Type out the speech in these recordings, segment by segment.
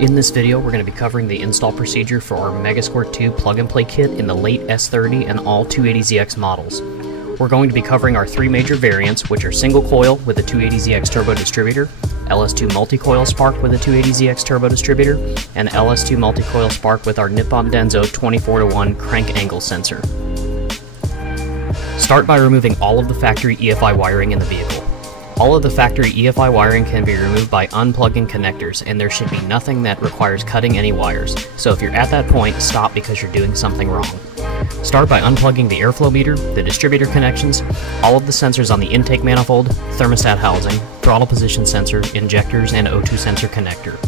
In this video, we're going to be covering the install procedure for our Megasquirt 2 plug-and-play kit in the late S30 and all 280zx models. We're going to be covering our three major variants, which are single coil with a 280zx turbo distributor, LS2 multi-coil spark with a 280zx turbo distributor, and LS2 multi-coil spark with our Nippon Denso 24:1 crank angle sensor. Start by removing all of the factory EFI wiring in the vehicle. All of the factory EFI wiring can be removed by unplugging connectors, and there should be nothing that requires cutting any wires, so if you're at that point, stop because you're doing something wrong. Start by unplugging the airflow meter, the distributor connections, all of the sensors on the intake manifold, thermostat housing, throttle position sensor, injectors, and O2 sensor connector.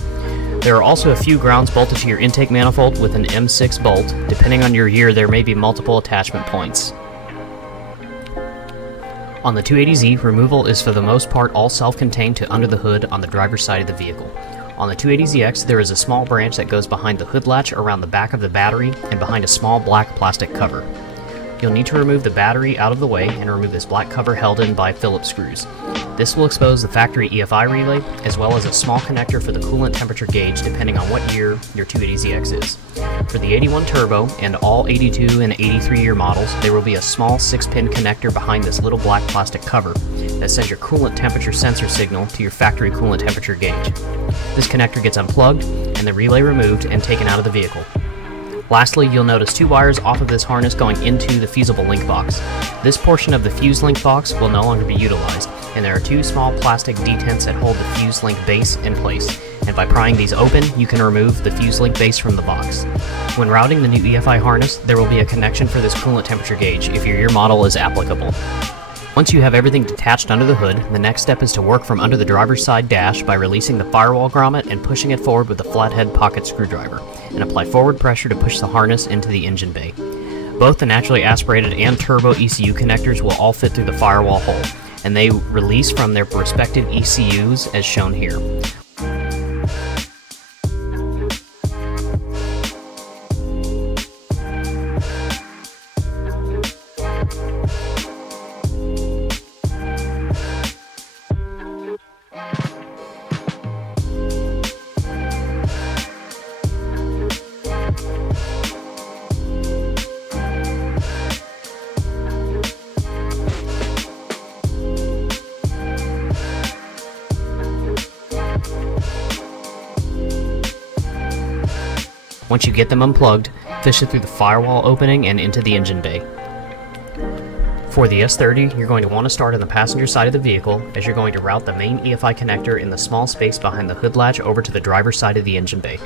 There are also a few grounds bolted to your intake manifold with an M6 bolt. Depending on your year, there may be multiple attachment points. On the 280Z, removal is for the most part all self-contained to under the hood on the driver's side of the vehicle. On the 280zx, there is a small branch that goes behind the hood latch around the back of the battery and behind a small black plastic cover. You'll need to remove the battery out of the way and remove this black cover held in by Phillips screws. This will expose the factory EFI relay, as well as a small connector for the coolant temperature gauge depending on what year your 280zx is. For the 81 Turbo and all 82 and 83 year models, there will be a small 6-pin connector behind this little black plastic cover that sends your coolant temperature sensor signal to your factory coolant temperature gauge. This connector gets unplugged and the relay removed and taken out of the vehicle. Lastly, you'll notice two wires off of this harness going into the fusible link box. This portion of the fuse link box will no longer be utilized, and there are two small plastic detents that hold the fuse link base in place, and by prying these open, you can remove the fuse link base from the box. When routing the new EFI harness, there will be a connection for this coolant temperature gauge if your year model is applicable. Once you have everything detached under the hood, the next step is to work from under the driver's side dash by releasing the firewall grommet and pushing it forward with a flathead pocket screwdriver, and apply forward pressure to push the harness into the engine bay. Both the naturally aspirated and turbo ECU connectors will all fit through the firewall hole, and they release from their respective ECUs as shown here. Once you get them unplugged, fish it through the firewall opening and into the engine bay. For the S30, you're going to want to start on the passenger side of the vehicle, as you're going to route the main EFI connector in the small space behind the hood latch over to the driver's side of the engine bay.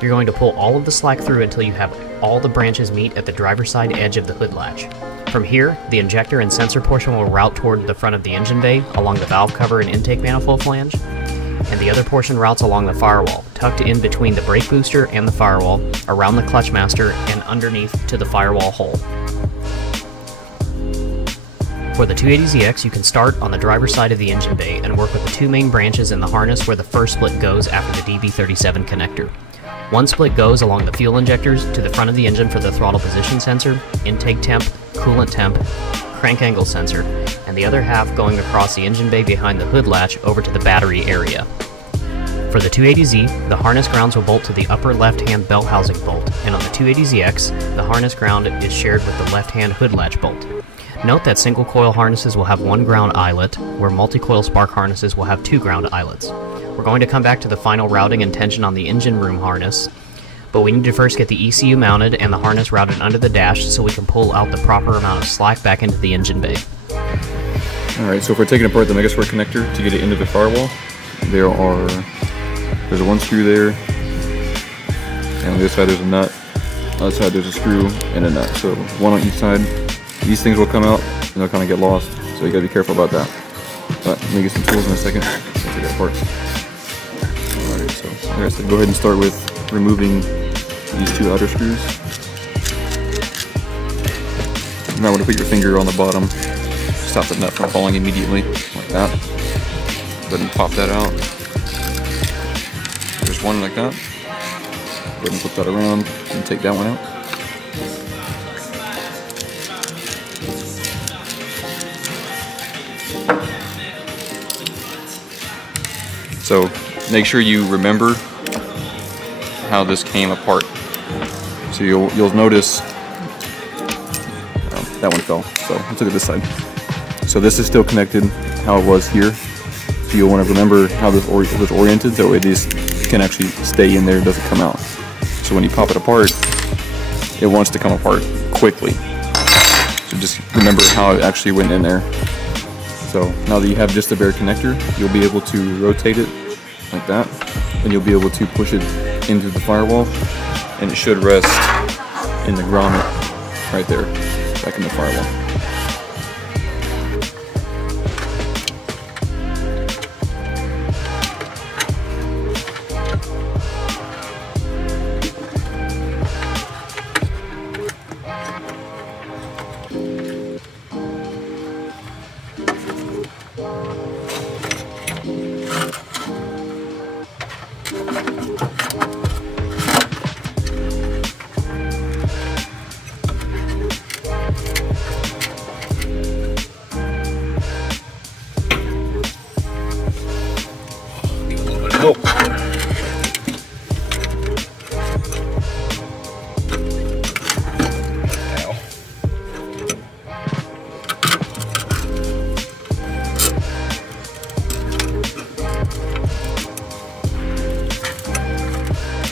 You're going to pull all of the slack through until you have all the branches meet at the driver's side edge of the hood latch. From here, the injector and sensor portion will route toward the front of the engine bay along the valve cover and intake manifold flange, and the other portion routes along the firewall, tucked in between the brake booster and the firewall, around the clutch master, and underneath to the firewall hole. For the 280zx, you can start on the driver's side of the engine bay and work with the two main branches in the harness where the first split goes after the DB37 connector. One split goes along the fuel injectors to the front of the engine for the throttle position sensor, intake temp, coolant temp, crank angle sensor, and the other half going across the engine bay behind the hood latch over to the battery area. For the 280Z, the harness grounds will bolt to the upper left-hand bell housing bolt, and on the 280zx, the harness ground is shared with the left-hand hood latch bolt. Note that single coil harnesses will have one ground eyelet, where multi-coil spark harnesses will have two ground eyelets. We're going to come back to the final routing and tension on the engine room harness, but we need to first get the ECU mounted and the harness routed under the dash so we can pull out the proper amount of slack back into the engine bay. Alright, so if we're taking apart the Megasquirt connector to get it into the firewall, there's a one screw there, and on this side there's a nut, on the other side there's a screw and a nut, so one on each side. These things will come out and they'll kind of get lost, so you gotta be careful about that. But let me get some tools in a second, let's take it apart. Alright, so go ahead and start with removing these two outer screws. You might want to put your finger on the bottom, stop the nut from falling immediately, like that. Go ahead and pop that out. There's one like that. Go ahead and flip that around and take that one out. So make sure you remember how this came apart. So you'll notice that one fell. So let's look at this side. So this is still connected how it was here. So you'll want to remember how this was oriented, so it can actually stay in there, it doesn't come out. So when you pop it apart, it wants to come apart quickly. So just remember how it actually went in there. So now that you have just a bare connector, you'll be able to rotate it like that, and you'll be able to push it into the firewall, and it should rest in the grommet right there, back in the firewall.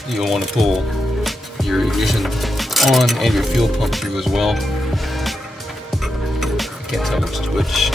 You'll want to pull your ignition on and your fuel pump through as well. I can't tell which is which.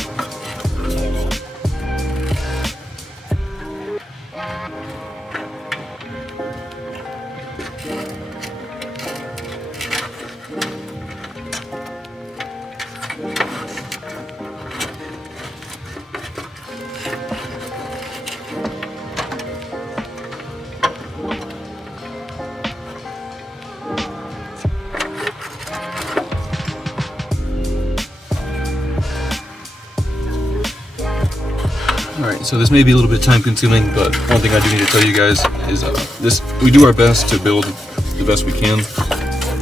Alright, so this may be a little bit time consuming, but one thing I do need to tell you guys is we do our best to build the best we can,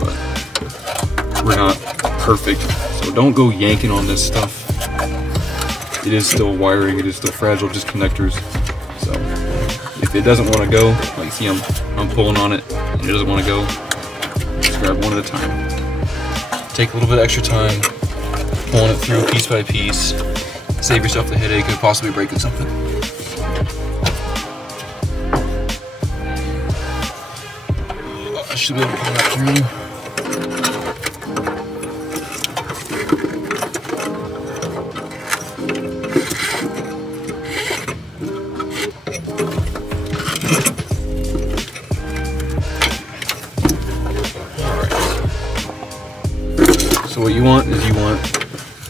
but we're not perfect, so don't go yanking on this stuff. It is still wiring, it is still fragile, just connectors. So if it doesn't want to go, like see I'm pulling on it and it doesn't want to go, just grab one at a time. Take a little bit extra time pulling it through piece by piece. Save yourself the headache of possibly breaking something. I should be able to pull that through. Alright. So what you want is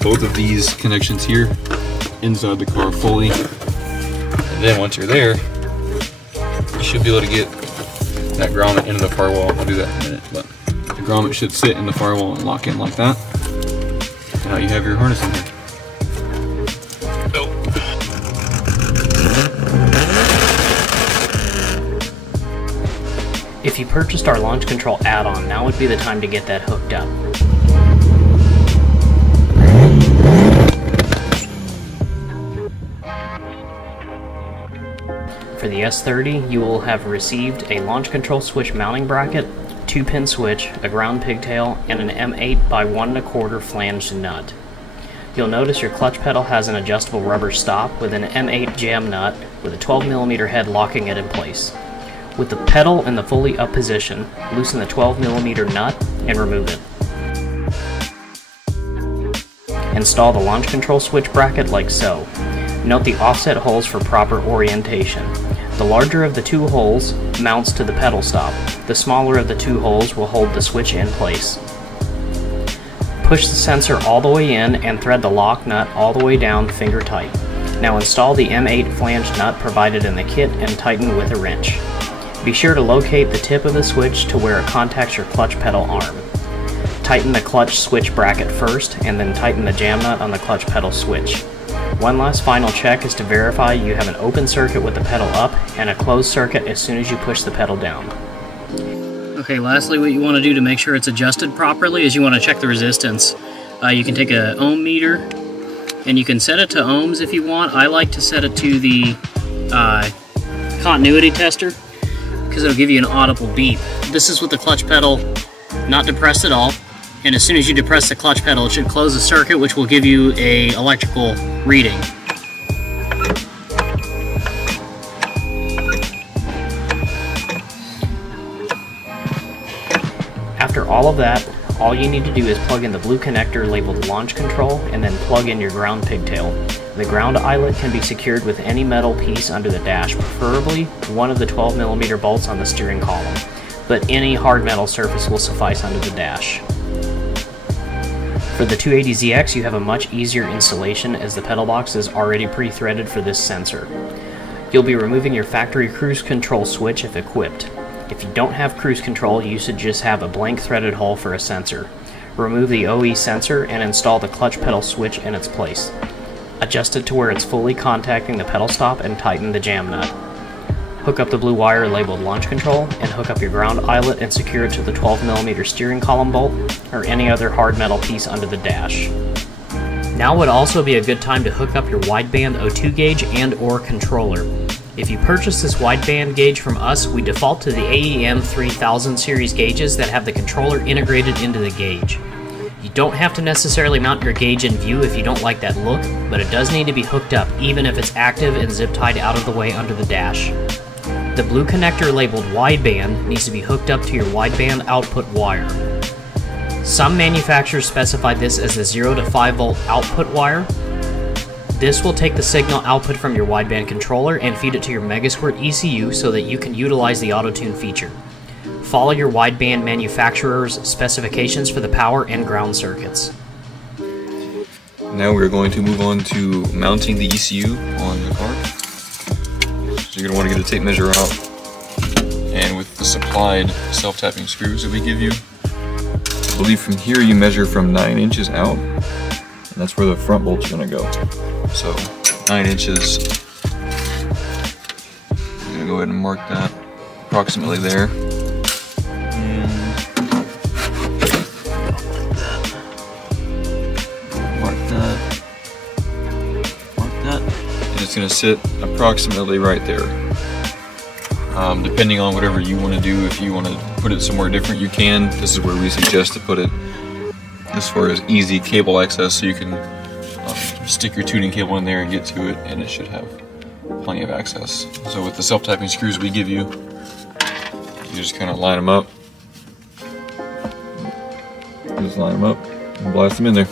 both of these connections here inside the car fully, and then once you're there, you should be able to get that grommet into the firewall. I'll do that in a minute, but the grommet should sit in the firewall and lock in like that. And now you have your harness in here. If you purchased our launch control add-on, now would be the time to get that hooked up. For the S30, you will have received a launch control switch mounting bracket, 2-pin switch, a ground pigtail, and an M8 by 1 1/4 flanged nut. You'll notice your clutch pedal has an adjustable rubber stop with an M8 jam nut with a 12mm head locking it in place. With the pedal in the fully up position, loosen the 12mm nut and remove it. Install the launch control switch bracket like so. Note the offset holes for proper orientation. The larger of the two holes mounts to the pedal stop. The smaller of the two holes will hold the switch in place. Push the sensor all the way in and thread the lock nut all the way down finger tight. Now install the M8 flange nut provided in the kit and tighten with a wrench. Be sure to locate the tip of the switch to where it contacts your clutch pedal arm. Tighten the clutch switch bracket first and then tighten the jam nut on the clutch pedal switch. One last final check is to verify you have an open circuit with the pedal up and a closed circuit as soon as you push the pedal down. Okay, lastly what you want to do to make sure it's adjusted properly is you want to check the resistance. You can take an ohm meter and you can set it to ohms if you want. I like to set it to the continuity tester. because it'll give you an audible beep. This is with the clutch pedal not depressed at all, and as soon as you depress the clutch pedal, it should close the circuit, which will give you a electrical reading. After all of that, all you need to do is plug in the blue connector labeled launch control and then plug in your ground pigtail. The ground eyelet can be secured with any metal piece under the dash, preferably one of the 12mm bolts on the steering column, but any hard metal surface will suffice under the dash. For the 280zx, you have a much easier installation as the pedal box is already pre-threaded for this sensor. You'll be removing your factory cruise control switch if equipped. If you don't have cruise control, you should just have a blank threaded hole for a sensor. Remove the OE sensor and install the clutch pedal switch in its place. Adjust it to where it's fully contacting the pedal stop and tighten the jam nut. Hook up the blue wire labeled launch control and hook up your ground eyelet and secure it to the 12mm steering column bolt or any other hard metal piece under the dash. Now would also be a good time to hook up your wideband O2 gauge and or controller. If you purchase this wideband gauge from us, we default to the AEM 3000 series gauges that have the controller integrated into the gauge. You don't have to necessarily mount your gauge in view if you don't like that look, but it does need to be hooked up even if it's active and zip tied out of the way under the dash. The blue connector labeled wideband needs to be hooked up to your wideband output wire. Some manufacturers specify this as the 0 to 5 volt output wire. This will take the signal output from your wideband controller and feed it to your Megasquirt ECU so that you can utilize the auto-tune feature. Follow your wideband manufacturer's specifications for the power and ground circuits. Now we're going to move on to mounting the ECU on the car. So you're going to want to get a tape measure out, and with the supplied self-tapping screws that we give you, I believe from here you measure from 9 inches out, and that's where the front bolt's going to go. So 9 inches, I'm going to go ahead and mark that approximately there. And mark that, and it's going to sit approximately right there. Depending on whatever you want to do, if you want to put it somewhere different, you can. This is where we suggest to put it as far as easy cable access, so you can stick your tuning cable in there and get to it, and it should have plenty of access. So with the self-tapping screws we give you, you just kind of line them up. Just line them up and blast them in there.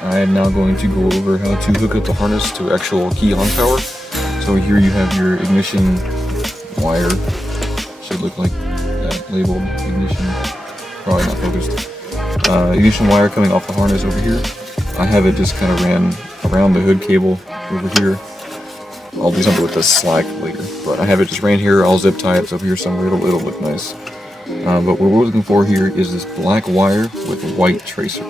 I am now going to go over how to hook up the harness to actual key-on power. So here you have your ignition wire. Should look like that, labeled ignition. Probably not focused. Ignition wire coming off the harness over here. I have it just kind of ran around the hood cable over here. I'll do something with this slack later, but I have it just ran here. I'll zip tie it over here somewhere. It'll look nice. But what we're looking for here is this black wire with a white tracer.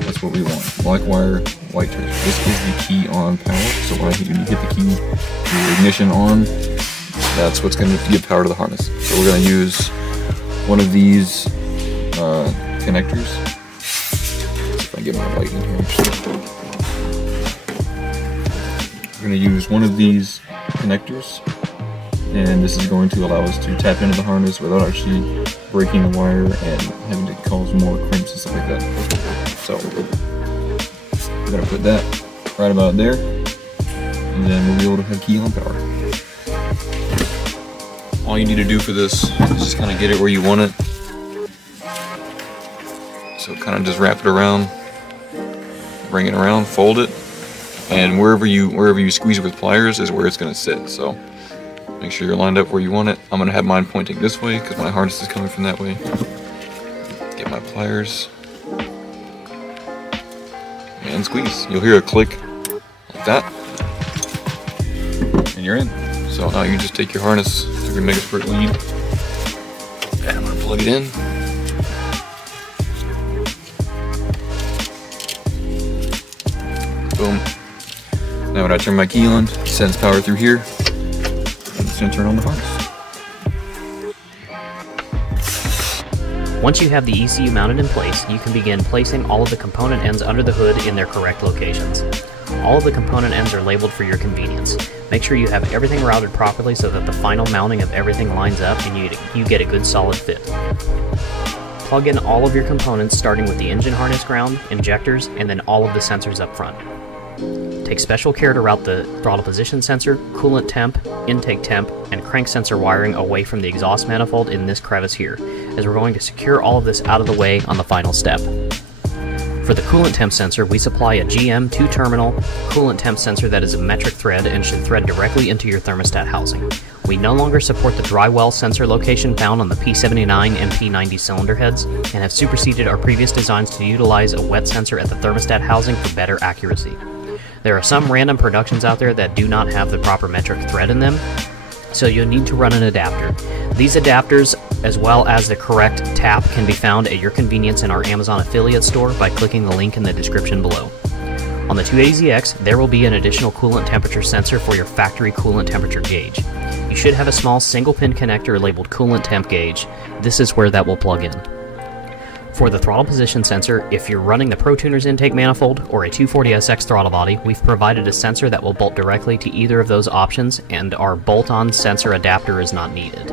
That's what we want. Black wire, white tracer. This is the key on power. So when you hit the key, your ignition on, that's what's going to give power to the harness. So we're going to use one of these connectors. Let's see if I can get my light in here. We're going to use one of these connectors, and this is going to allow us to tap into the harness without actually breaking the wire and having to cause more crimps and stuff like that. So we're going to put that right about there, and then we'll be able to have key on power. All you need to do for this is just kind of get it where you want it. So kind of just wrap it around, bring it around, fold it, and wherever you squeeze it with pliers is where it's going to sit. So make sure you're lined up where you want it. I'm going to have mine pointing this way because my harness is coming from that way. Get my pliers. And squeeze. You'll hear a click like that, and you're in. So now you just take your harness, your Megasquirt lead, plug it in. Boom. Now when I turn my key on, it sends power through here, and it's going to turn on the harness. Once you have the ECU mounted in place, you can begin placing all of the component ends under the hood in their correct locations. All of the component ends are labeled for your convenience. Make sure you have everything routed properly so that the final mounting of everything lines up and you get a good solid fit. Plug in all of your components starting with the engine harness ground, injectors, and then all of the sensors up front. Take special care to route the throttle position sensor, coolant temp, intake temp, and crank sensor wiring away from the exhaust manifold in this crevice here, as we're going to secure all of this out of the way on the final step. For the coolant temp sensor, we supply a GM 2-terminal coolant temp sensor that is a metric thread and should thread directly into your thermostat housing. We no longer support the dry well sensor location found on the P79 and P90 cylinder heads, and have superseded our previous designs to utilize a wet sensor at the thermostat housing for better accuracy. There are some random productions out there that do not have the proper metric thread in them, so you'll need to run an adapter. These adapters, as well as the correct tap, can be found at your convenience in our Amazon affiliate store by clicking the link in the description below. On the 280zx, there will be an additional coolant temperature sensor for your factory coolant temperature gauge. You should have a small single-pin connector labeled coolant temp gauge. This is where that will plug in. For the throttle position sensor, if you're running the Pro Tuner's intake manifold or a 240SX throttle body, we've provided a sensor that will bolt directly to either of those options, and our bolt-on sensor adapter is not needed.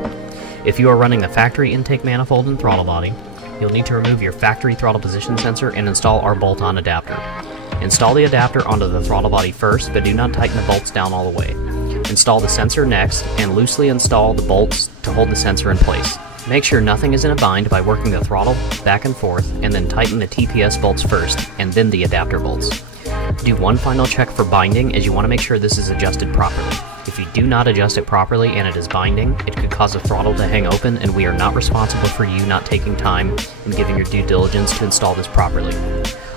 If you are running the factory intake manifold and throttle body, you'll need to remove your factory throttle position sensor and install our bolt-on adapter. Install the adapter onto the throttle body first, but do not tighten the bolts down all the way. Install the sensor next, and loosely install the bolts to hold the sensor in place. Make sure nothing is in a bind by working the throttle back and forth, and then tighten the TPS bolts first, and then the adapter bolts. Do one final check for binding, as you want to make sure this is adjusted properly. If you do not adjust it properly and it is binding, it could cause the throttle to hang open, and we are not responsible for you not taking time and giving your due diligence to install this properly.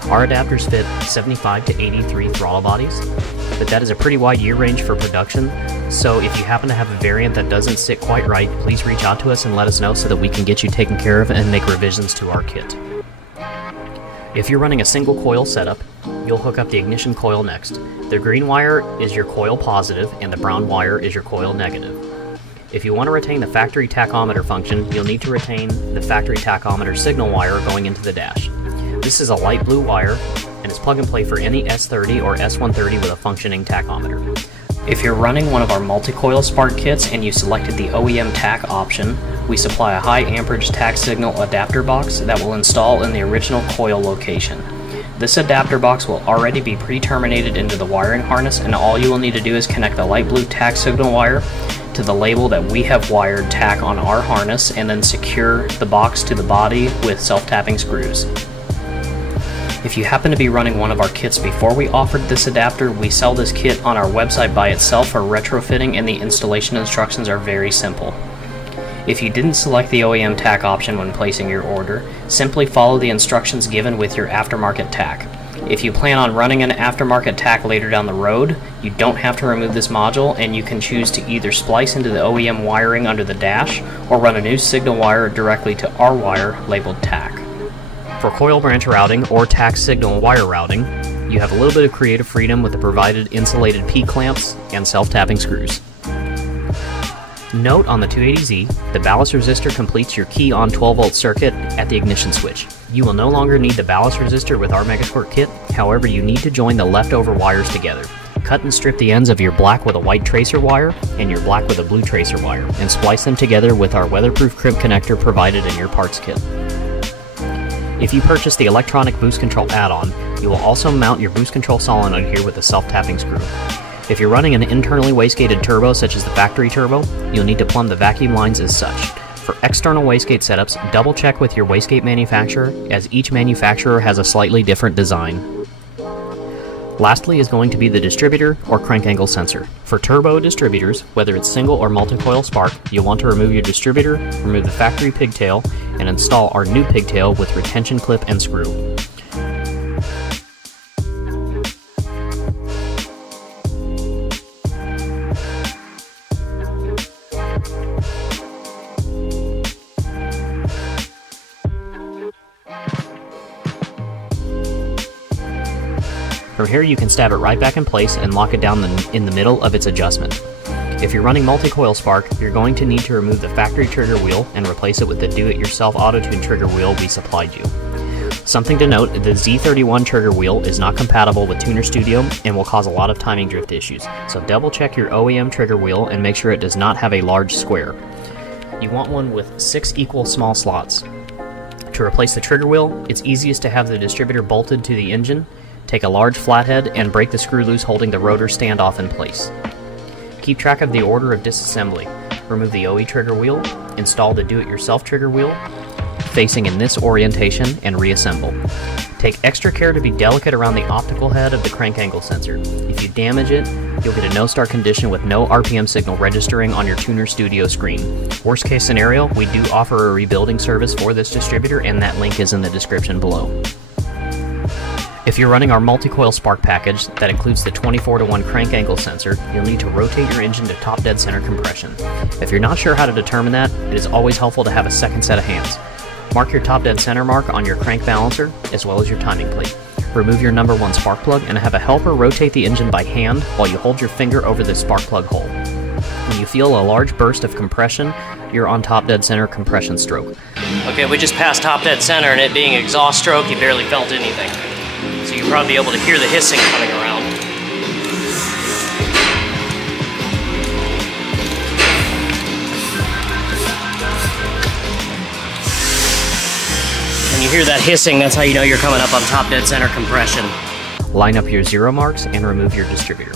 Our adapters fit 75 to 83 throttle bodies, but that is a pretty wide year range for production, so if you happen to have a variant that doesn't sit quite right, please reach out to us and let us know so that we can get you taken care of and make revisions to our kit. If you're running a single coil setup, you'll hook up the ignition coil next. The green wire is your coil positive and the brown wire is your coil negative. If you want to retain the factory tachometer function, you'll need to retain the factory tachometer signal wire going into the dash. This is a light blue wire and is plug and play for any S30 or S130 with a functioning tachometer. If you're running one of our multi-coil spark kits and you selected the OEM Tach option, we supply a high amperage Tach signal adapter box that will install in the original coil location. This adapter box will already be pre-terminated into the wiring harness, and all you will need to do is connect the light blue Tach signal wire to the label that we have wired Tach on our harness, and then secure the box to the body with self-tapping screws. If you happen to be running one of our kits before we offered this adapter, we sell this kit on our website by itself for retrofitting, and the installation instructions are very simple. If you didn't select the OEM Tach option when placing your order, simply follow the instructions given with your aftermarket Tach. If you plan on running an aftermarket Tach later down the road, you don't have to remove this module, and you can choose to either splice into the OEM wiring under the dash or run a new signal wire directly to our wire labeled Tach. For coil branch routing or Tach signal wire routing, you have a little bit of creative freedom with the provided insulated P-clamps and self-tapping screws. Note on the 280Z, the ballast resistor completes your key on 12-volt circuit at the ignition switch. You will no longer need the ballast resistor with our Megasquirt kit, however you need to join the leftover wires together. Cut and strip the ends of your black with a white tracer wire and your black with a blue tracer wire, and splice them together with our weatherproof crimp connector provided in your parts kit. If you purchase the electronic boost control add-on, you will also mount your boost control solenoid here with a self-tapping screw. If you're running an internally wastegated turbo such as the factory turbo, you'll need to plumb the vacuum lines as such. For external wastegate setups, double check with your wastegate manufacturer, as each manufacturer has a slightly different design. Lastly is going to be the distributor or crank angle sensor. For turbo distributors, whether it's single or multi-coil spark, you'll want to remove your distributor, remove the factory pigtail, and install our new pigtail with retention clip and screw. From here you can stab it right back in place and lock it down in the middle of its adjustment. If you're running multi-coil spark, you're going to need to remove the factory trigger wheel and replace it with the do-it-yourself auto-tune trigger wheel we supplied you. Something to note, the Z31 trigger wheel is not compatible with Tuner Studio and will cause a lot of timing drift issues, so double check your OEM trigger wheel and make sure it does not have a large square. You want one with 6 equal small slots. To replace the trigger wheel, it's easiest to have the distributor bolted to the engine, take a large flathead, and break the screw loose holding the rotor standoff in place. Keep track of the order of disassembly. Remove the OE trigger wheel, install the do-it-yourself trigger wheel, facing in this orientation, and reassemble. Take extra care to be delicate around the optical head of the crank angle sensor. If you damage it, you'll get a no-start condition with no RPM signal registering on your Tuner Studio screen. Worst case scenario, we do offer a rebuilding service for this distributor, and that link is in the description below. If you're running our multi-coil spark package that includes the 24:1 crank angle sensor, you'll need to rotate your engine to top dead center compression. If you're not sure how to determine that, it is always helpful to have a second set of hands. Mark your top dead center mark on your crank balancer, as well as your timing plate. Remove your number 1 spark plug and have a helper rotate the engine by hand while you hold your finger over the spark plug hole. When you feel a large burst of compression, you're on top dead center compression stroke. Okay, we just passed top dead center, and it being exhaust stroke, you barely felt anything. So you'll probably be able to hear the hissing coming around. When you hear that hissing, that's how you know you're coming up on top dead center compression. Line up your zero marks and remove your distributor.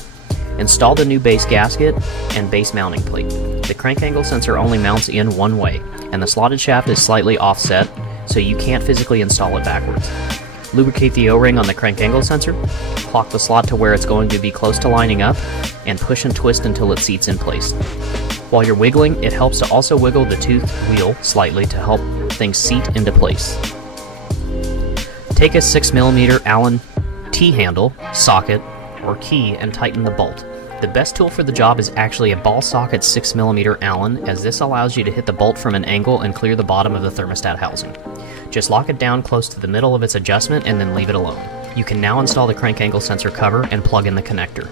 Install the new base gasket and base mounting plate. The crank angle sensor only mounts in one way, and the slotted shaft is slightly offset, so you can't physically install it backwards. Lubricate the O-ring on the crank angle sensor, clock the slot to where it's going to be close to lining up, and push and twist until it seats in place. While you're wiggling, it helps to also wiggle the tooth wheel slightly to help things seat into place. Take a 6mm Allen T-handle, socket, or key and tighten the bolt. The best tool for the job is actually a ball socket 6mm Allen, as this allows you to hit the bolt from an angle and clear the bottom of the thermostat housing. Just lock it down close to the middle of its adjustment and then leave it alone. You can now install the crank angle sensor cover and plug in the connector.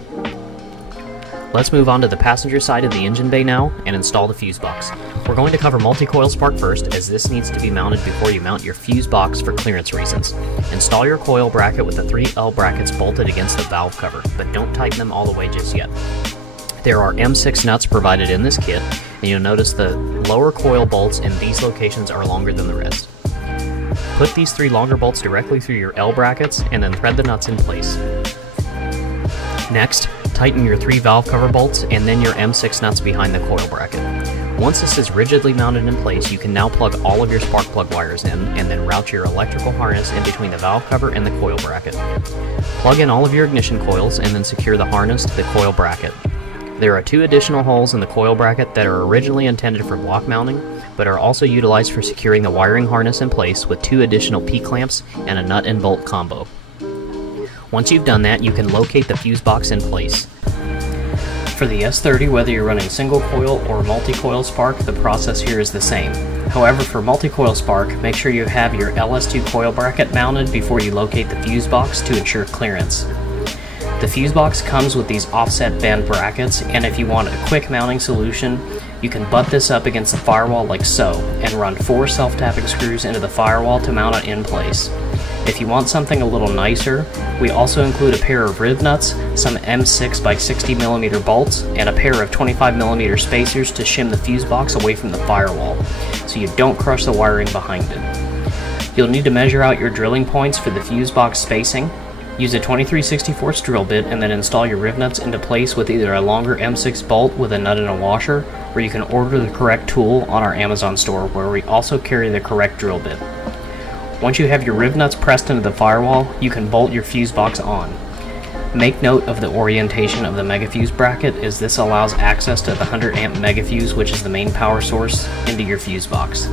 Let's move on to the passenger side of the engine bay now and install the fuse box. We're going to cover multi-coil spark first, as this needs to be mounted before you mount your fuse box for clearance reasons. Install your coil bracket with the 3 L brackets bolted against the valve cover, but don't tighten them all the way just yet. There are M6 nuts provided in this kit, and you'll notice the lower coil bolts in these locations are longer than the rest. Put these 3 longer bolts directly through your L brackets and then thread the nuts in place. Next, tighten your 3 valve cover bolts and then your M6 nuts behind the coil bracket. Once this is rigidly mounted in place, you can now plug all of your spark plug wires in and then route your electrical harness in between the valve cover and the coil bracket. Plug in all of your ignition coils and then secure the harness to the coil bracket. There are 2 additional holes in the coil bracket that are originally intended for block mounting, but are also utilized for securing the wiring harness in place with 2 additional P-clamps and a nut and bolt combo. Once you've done that, you can locate the fuse box in place. For the S30, whether you're running single coil or multi-coil spark, the process here is the same. However, for multi-coil spark, make sure you have your LS2 coil bracket mounted before you locate the fuse box to ensure clearance. The fuse box comes with these offset band brackets, and if you want a quick mounting solution, you can butt this up against the firewall like so, and run 4 self-tapping screws into the firewall to mount it in place. If you want something a little nicer, we also include a pair of rib nuts, some M6 by 60mm bolts, and a pair of 25mm spacers to shim the fuse box away from the firewall, so you don't crush the wiring behind it. You'll need to measure out your drilling points for the fuse box spacing. Use a 23/64 drill bit and then install your rib nuts into place with either a longer M6 bolt with a nut and a washer, or you can order the correct tool on our Amazon store, where we also carry the correct drill bit. Once you have your rib nuts pressed into the firewall, you can bolt your fuse box on. Make note of the orientation of the megafuse bracket, as this allows access to the 100 amp megafuse, which is the main power source, into your fuse box.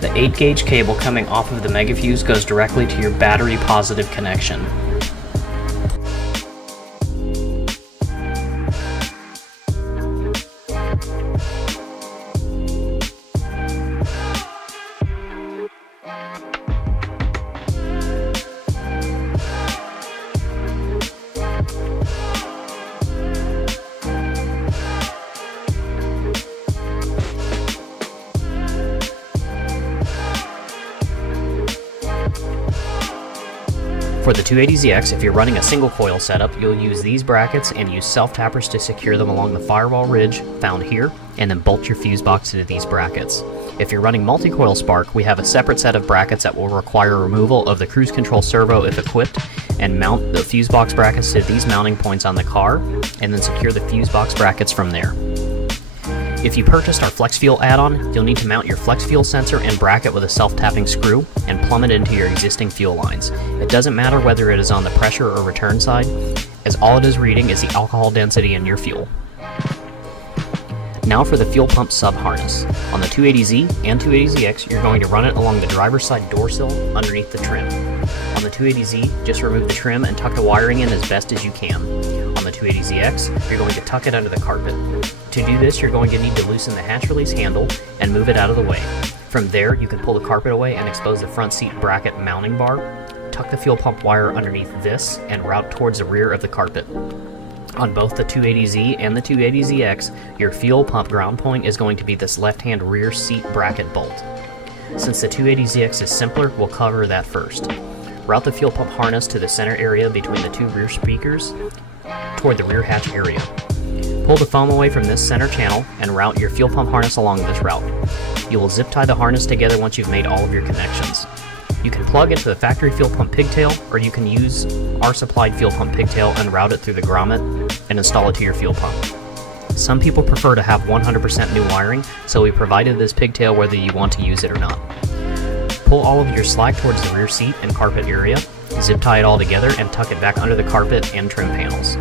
The 8-gauge cable coming off of the megafuse goes directly to your battery positive connection. For the 280zx, if you're running a single coil setup, you'll use these brackets and use self-tappers to secure them along the firewall ridge found here, and then bolt your fuse box into these brackets. If you're running multi-coil spark, we have a separate set of brackets that will require removal of the cruise control servo if equipped, and mount the fuse box brackets to these mounting points on the car, and then secure the fuse box brackets from there. If you purchased our Flex Fuel add-on, you'll need to mount your Flex Fuel sensor and bracket with a self-tapping screw and plumb it into your existing fuel lines. It doesn't matter whether it is on the pressure or return side, as all it is reading is the alcohol density in your fuel. Now for the fuel pump sub-harness. On the 280Z and 280zx, you're going to run it along the driver's side door sill underneath the trim. On the 280Z, just remove the trim and tuck the wiring in as best as you can. On the 280zx, you're going to tuck it under the carpet. To do this, you're going to need to loosen the hatch release handle and move it out of the way. From there, you can pull the carpet away and expose the front seat bracket mounting bar. Tuck the fuel pump wire underneath this and route towards the rear of the carpet. On both the 280Z and the 280zx, your fuel pump ground point is going to be this left-hand rear seat bracket bolt. Since the 280zx is simpler, we'll cover that first. Route the fuel pump harness to the center area between the two rear speakers toward the rear hatch area. Pull the foam away from this center channel and route your fuel pump harness along this route. You will zip tie the harness together once you've made all of your connections. You can plug into the factory fuel pump pigtail, or you can use our supplied fuel pump pigtail and route it through the grommet and install it to your fuel pump. Some people prefer to have 100% new wiring, so we provided this pigtail whether you want to use it or not. Pull all of your slack towards the rear seat and carpet area, zip tie it all together, and tuck it back under the carpet and trim panels.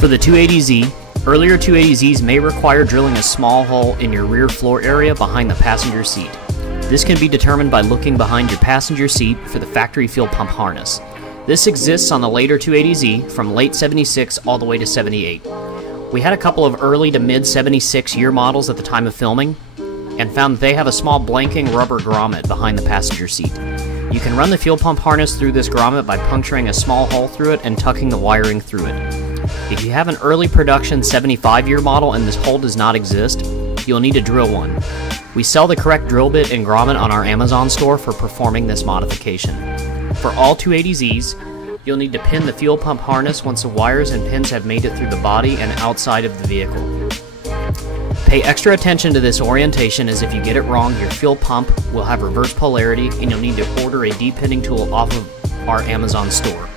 For the 280Z, earlier 280Zs may require drilling a small hole in your rear floor area behind the passenger seat. This can be determined by looking behind your passenger seat for the factory fuel pump harness. This exists on the later 280Z from late 76 all the way to 78. We had a couple of early to mid 76 year models at the time of filming, and found that they have a small blanking rubber grommet behind the passenger seat. You can run the fuel pump harness through this grommet by puncturing a small hole through it and tucking the wiring through it. If you have an early production 75 year model and this hole does not exist, you'll need to drill one. We sell the correct drill bit and grommet on our Amazon store for performing this modification. For all 280Zs, you'll need to pin the fuel pump harness once the wires and pins have made it through the body and outside of the vehicle. Pay extra attention to this orientation, as if you get it wrong, your fuel pump will have reverse polarity and you'll need to order a depinning tool off of our Amazon store.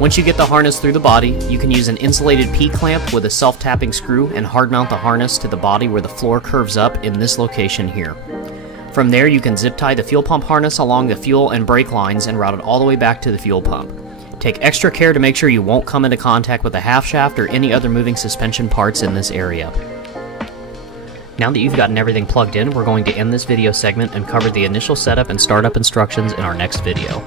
Once you get the harness through the body, you can use an insulated P-clamp with a self-tapping screw and hard mount the harness to the body where the floor curves up in this location here. From there, you can zip tie the fuel pump harness along the fuel and brake lines and route it all the way back to the fuel pump. Take extra care to make sure you won't come into contact with the half shaft or any other moving suspension parts in this area. Now that you've gotten everything plugged in, we're going to end this video segment and cover the initial setup and startup instructions in our next video.